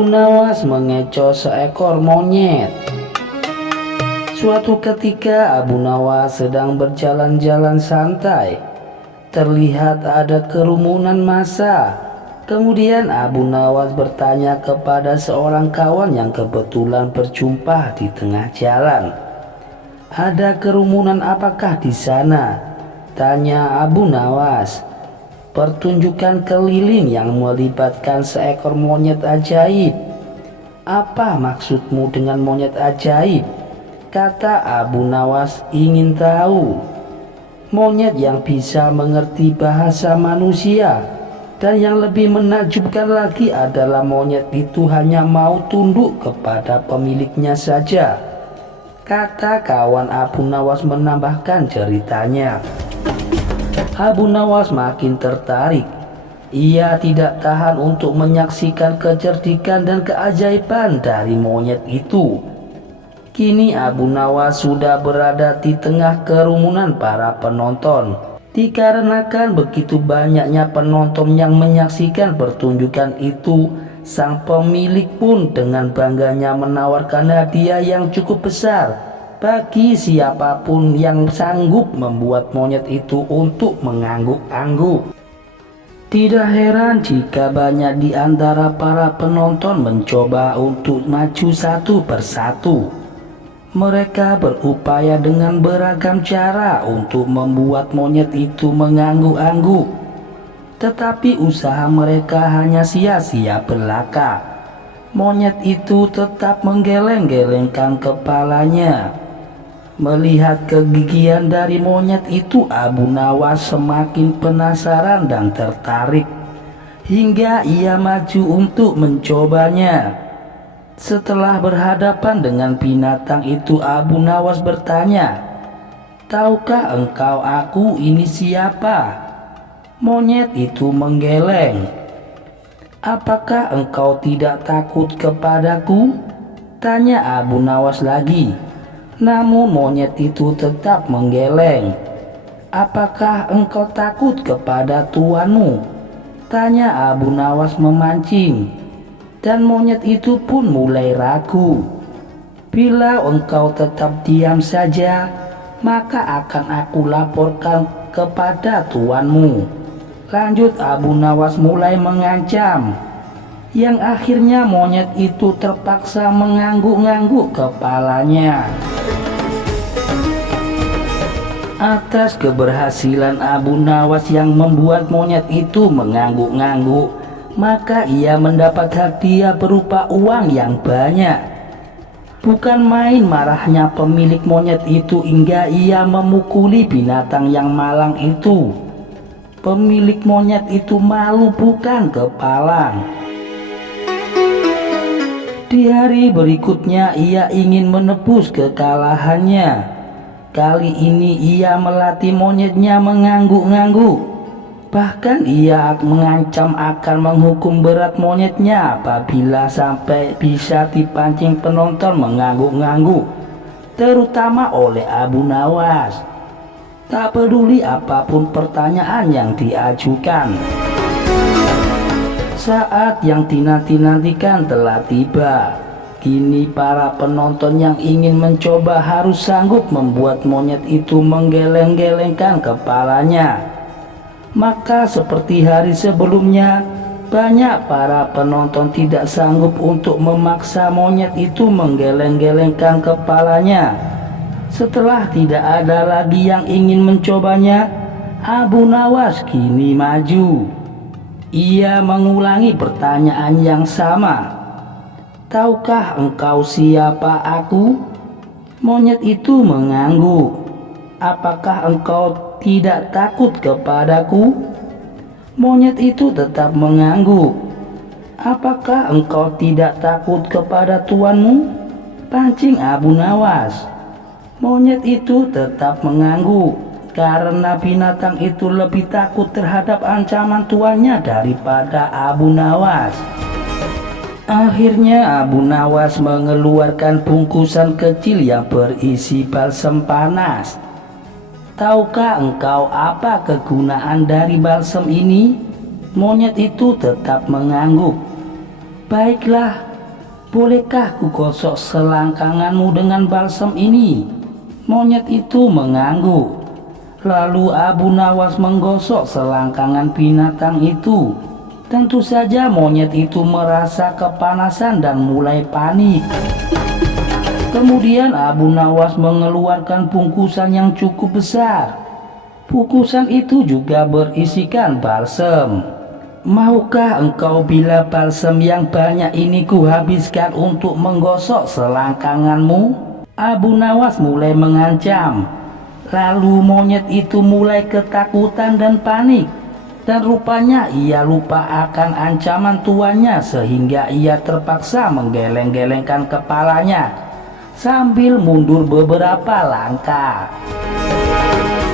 Abu Nawas mengecoh seekor monyet. Suatu ketika Abu Nawas sedang berjalan-jalan santai. Terlihat ada kerumunan massa. Kemudian Abu Nawas bertanya kepada seorang kawan yang kebetulan berjumpa di tengah jalan. "Ada kerumunan apakah di sana?" tanya Abu Nawas. "Pertunjukan keliling yang melibatkan seekor monyet ajaib." "Apa maksudmu dengan monyet ajaib?" kata Abu Nawas ingin tahu. "Monyet yang bisa mengerti bahasa manusia, dan yang lebih menakjubkan lagi adalah monyet itu hanya mau tunduk kepada pemiliknya saja," kata kawan Abu Nawas menambahkan ceritanya. Abu Nawas makin tertarik. Ia tidak tahan untuk menyaksikan kecerdikan dan keajaiban dari monyet itu. Kini Abu Nawas sudah berada di tengah kerumunan para penonton. Dikarenakan begitu banyaknya penonton yang menyaksikan pertunjukan itu, sang pemilik pun dengan bangganya menawarkan hadiah yang cukup besar bagi siapapun yang sanggup membuat monyet itu untuk mengangguk-angguk. Tidak heran jika banyak di antara para penonton mencoba untuk maju satu persatu. Mereka berupaya dengan beragam cara untuk membuat monyet itu mengangguk-angguk. Tetapi usaha mereka hanya sia-sia belaka. Monyet itu tetap menggeleng-gelengkan kepalanya. Melihat kegigihan dari monyet itu, Abu Nawas semakin penasaran dan tertarik, hingga ia maju untuk mencobanya. Setelah berhadapan dengan binatang itu, Abu Nawas bertanya, "Tahukah engkau aku ini siapa?" Monyet itu menggeleng. "Apakah engkau tidak takut kepadaku?" tanya Abu Nawas lagi. Namun monyet itu tetap menggeleng. "Apakah engkau takut kepada tuanmu?" tanya Abu Nawas memancing. Dan monyet itu pun mulai ragu. "Bila engkau tetap diam saja, maka akan aku laporkan kepada tuanmu," lanjut Abu Nawas mulai mengancam. Yang akhirnya monyet itu terpaksa mengangguk-angguk kepalanya. Atas keberhasilan Abu Nawas yang membuat monyet itu mengangguk-angguk, maka ia mendapat hadiah berupa uang yang banyak. Bukan main marahnya pemilik monyet itu hingga ia memukuli binatang yang malang itu. Pemilik monyet itu malu bukan kepalang. Di hari berikutnya ia ingin menebus kekalahannya. Kali ini ia melatih monyetnya mengangguk-angguk. Bahkan ia mengancam akan menghukum berat monyetnya apabila sampai bisa dipancing penonton mengangguk-angguk, terutama oleh Abu Nawas. Tak peduli apapun pertanyaan yang diajukan. Saat yang dinanti-nantikan telah tiba. Kini para penonton yang ingin mencoba harus sanggup membuat monyet itu menggeleng-gelengkan kepalanya. Maka seperti hari sebelumnya, banyak para penonton tidak sanggup untuk memaksa monyet itu menggeleng-gelengkan kepalanya. Setelah tidak ada lagi yang ingin mencobanya, Abu Nawas kini maju. Ia mengulangi pertanyaan yang sama. "Tahukah engkau siapa aku?" Monyet itu mengangguk. "Apakah engkau tidak takut kepadaku?" Monyet itu tetap mengangguk. "Apakah engkau tidak takut kepada tuanmu?" pancing Abu Nawas. Monyet itu tetap mengangguk karena binatang itu lebih takut terhadap ancaman tuannya daripada Abu Nawas. Akhirnya Abu Nawas mengeluarkan bungkusan kecil yang berisi balsam panas. "Tahukah engkau apa kegunaan dari balsam ini?" Monyet itu tetap mengangguk. "Baiklah, Bolehkah ku gosok selangkanganmu dengan balsam ini? Monyet itu mengangguk. Lalu Abu Nawas menggosok selangkangan binatang itu. Tentu saja monyet itu merasa kepanasan dan mulai panik. Kemudian Abu Nawas mengeluarkan bungkusan yang cukup besar. Bungkusan itu juga berisikan balsam. Maukah engkau bila balsam yang banyak ini kuhabiskan untuk menggosok selangkanganmu? Abu Nawas mulai mengancam. Lalu monyet itu mulai ketakutan dan panik. Dan rupanya ia lupa akan ancaman tuannya sehingga ia terpaksa menggeleng-gelengkan kepalanya sambil mundur beberapa langkah.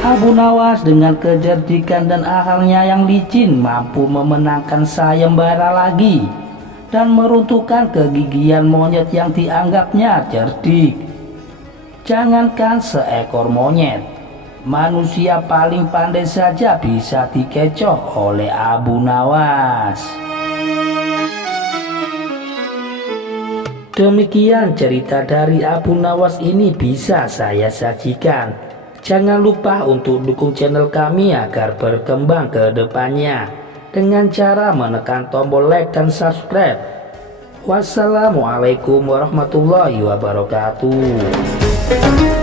Abu Nawas dengan kecerdikan dan akalnya yang licin mampu memenangkan sayembara lagi dan meruntuhkan kegigihan monyet yang dianggapnya cerdik. Jangankan seekor monyet, manusia paling pandai saja bisa dikecoh oleh Abu Nawas. Demikian cerita dari Abu Nawas ini bisa saya sajikan. Jangan lupa untuk dukung channel kami agar berkembang ke depannya dengan cara menekan tombol like dan subscribe. Wassalamualaikum warahmatullahi wabarakatuh.